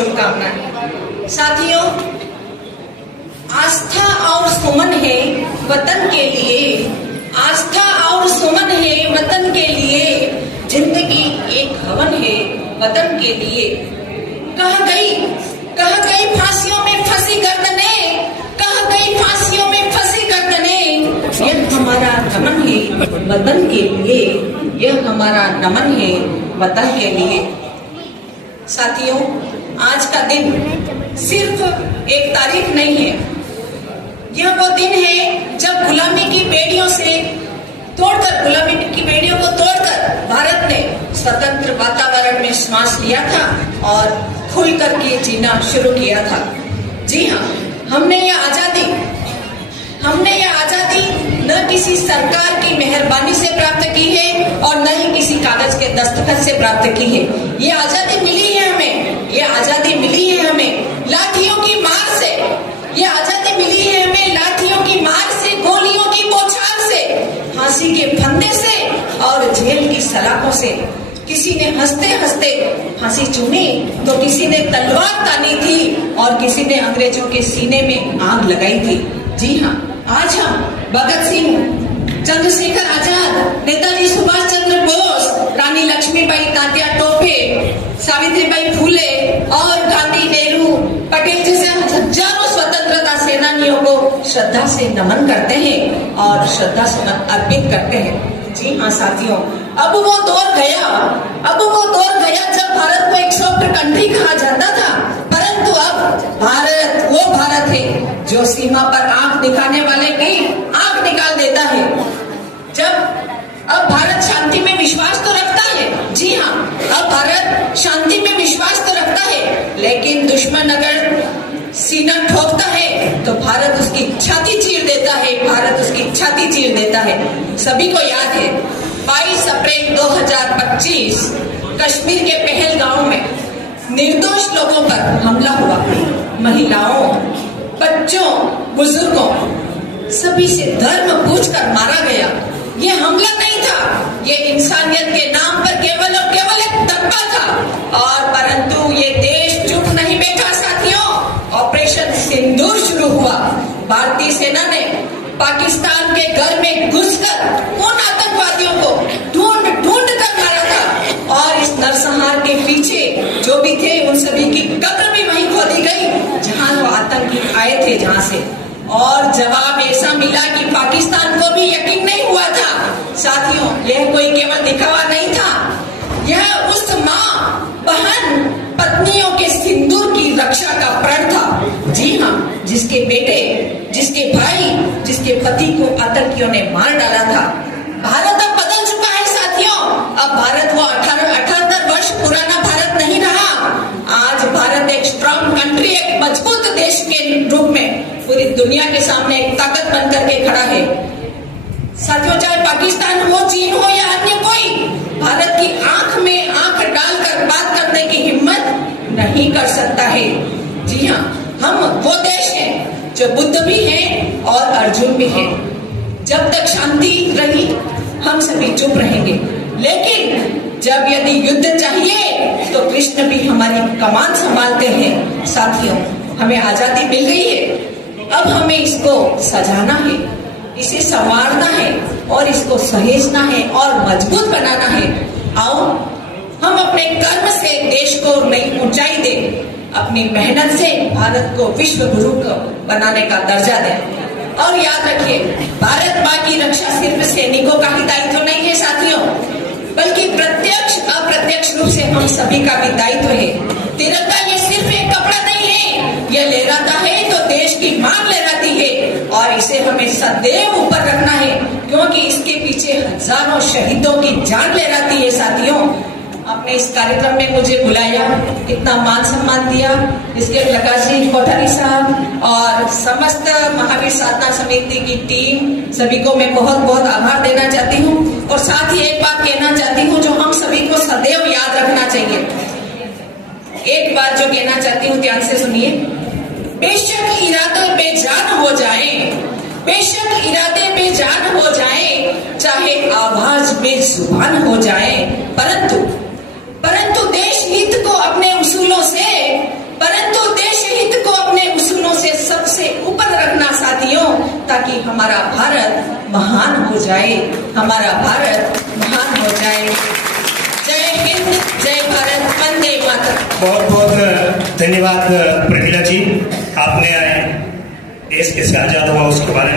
शुभकामनाएं। साथियों, आस्था और सुमन है वतन के लिए, आस्था और सुमन है वतन के लिए, जिंदगी एक हवन है वतन के लिए। कह गई फांसियों में फंसी गर्दने, कह गई फांसियों में फंसी गर्दने, यह हमारा नमन है वतन के लिए, यह हमारा नमन है वतन के लिए। साथियों, आज का दिन सिर्फ एक तारीख नहीं है, यह वो दिन है जब गुलामी की बेड़ियों को तोड़कर भारत ने स्वतंत्र वातावरण में सांस लिया था और खुल करके जीना शुरू किया था। जी हाँ, हमने यह आजादी न किसी सरकार की मेहरबानी से प्राप्त की है और न ही किसी कागज के दस्तखत से प्राप्त की है। ये आजादी मिली है हमें, ये आजादी मिली है हमें लाठियों की मार से, ये आजादी मिली है हमें लाठियों की मार से, गोलियों की बौछार से, फांसी के फंदे से और जेल की सलाखों से। किसी ने हंसते हंसते फांसी चूमी तो किसी ने तलवार तानी थी और किसी ने अंग्रेजों के सीने में आग लगाई थी। जी हाँ, आज हम भगत सिंह, चंद्रशेखर आजाद, नेताजी सुभाष चंद्र बोस, रानी लक्ष्मीबाई तात्या टोपे, सावित्रीबाई फूले और गांधी, नेहरू, पटेल जैसे हजारों स्वतंत्रता सेनानियों को श्रद्धा से नमन करते हैं और श्रद्धा सुमन अर्पित करते हैं। जी हाँ साथियों, अब वो दौर गया जब भारत को एक सॉफ्ट कंट्री कहा जाता था, परंतु अब भारत वो भारत है जो सीमा पर आंख दिखाने वाले की आंख निकाल देता है। अब भारत शांति में विश्वास तो रखता है, जी हाँ, अब भारत शांति में विश्वास तो रखता है, लेकिन दुश्मन अगर सीना ठोकता है तो भारत उसकी छाती चीर देता है, भारत उसकी छाती चीर देता है। सभी को याद है 22 अप्रैल 2025 कश्मीर के पहलगांव में निर्दोष लोगों पर हमला हुआ। महिलाओं, बच्चों, बुजुर्गों सभी से धर्म पूछकर मारा गया। ये हमला नहीं था, ये इंसानियत के नाम पर केवल और केवल एक दंगा था। और परंतु ये देश चुप नहीं बैठा साथियों। ऑपरेशन सिंदूर शुरू हुआ। भारतीय सेना ने पाकिस्तान के घर में घुसकर उन आतंकवादियों को ढूंढ कर मारा था और इस नरसंहार के पीछे जो भी थे उन सभी की कब्र भी वहीं खोदी गई जहां वो आतंकी आए थे, जहां से। और जवाब ऐसा मिला कि पाकिस्तान को भी यकीन नहीं हुआ था। साथियों, यह कोई केवल दिखावा नहीं था, यह उस माँ, बहन, पत्नियों के सिंदूर की रक्षा का प्रण था। जी हाँ, जिसके बेटे, जिसके भाई, जिसके पति को आतंकियों ने मार डाला था। भारत अब बदल चुका है साथियों। अब भारत वो 78 वर्ष पुराना भारत नहीं रहा। आज भारत एक स्ट्रॉन्ग कंट्री, एक मजबूत देश के रूप में पूरी दुनिया के सामने एक ताकत बन करके खड़ा है। साथियों, चाहे पाकिस्तान हो, चीन हो या अन्य कोई, भारत की आंख में आंख डालकर बात करने की हिम्मत नहीं कर सकता है। जी हाँ, हम वो देश हैं जो बुद्ध भी हैं और अर्जुन भी हैं। जब तक शांति रही हम सभी चुप रहेंगे, लेकिन जब यदि युद्ध चाहिए तो कृष्ण भी हमारी कमान संभालते हैं। साथियों, हमें आजादी मिल गई है, अब हमें इसको सजाना है, इसे संवारना है और इसको सहेजना है और मजबूत बनाना है। आओ हम अपने कर्म से देश को नई ऊंचाई दें, अपनी मेहनत से भारत को विश्व गुरु बनाने का दर्जा दें। और याद रखिए, भारत माँ की रक्षा सिर्फ सैनिकों का ही दायित्व नहीं है साथियों, बल्कि प्रत्यक्ष अप्रत्यक्ष रूप से हम सभी का भी दायित्व है। तिरंगा ये सिर्फ एक कपड़ा नहीं है, ये लहराता है तो देश की मान लहराती है और इसे हमें सदैव ऊपर रखना है, क्योंकि इसके पीछे हजारों शहीदों की जान लहराती है। साथियों, आपने इस कार्यक्रम में मुझे बुलाया, इतना मान सम्मान दिया, इसके प्रकाश जी कोठारी साहब और समस्त महावीर साधना समिति की टीम, सभी को मैं बहुत बहुत आभार देना चाहती हूँ। और साथ ही एक बात कहना चाहती हूँ जो हम सभी को सदैव याद रखना चाहिए। एक बात जो कहना चाहती हूँ, ध्यान से सुनिए। बेशक इरादे बेजान हो जाए, बेशक इरादे बेजान हो जाए, चाहे आवाज बेजुबान हो जाए, परंतु देश हित को अपने उसूलों से ताकि हमारा भारत महान हो जाए, हमारा भारत महान हो जाए। जय हिंद, जय भारत, वंदे मातरम। बहुत बहुत धन्यवाद प्रमिला जी, आपने देश कैसे आजाद हुआ उसके बारे में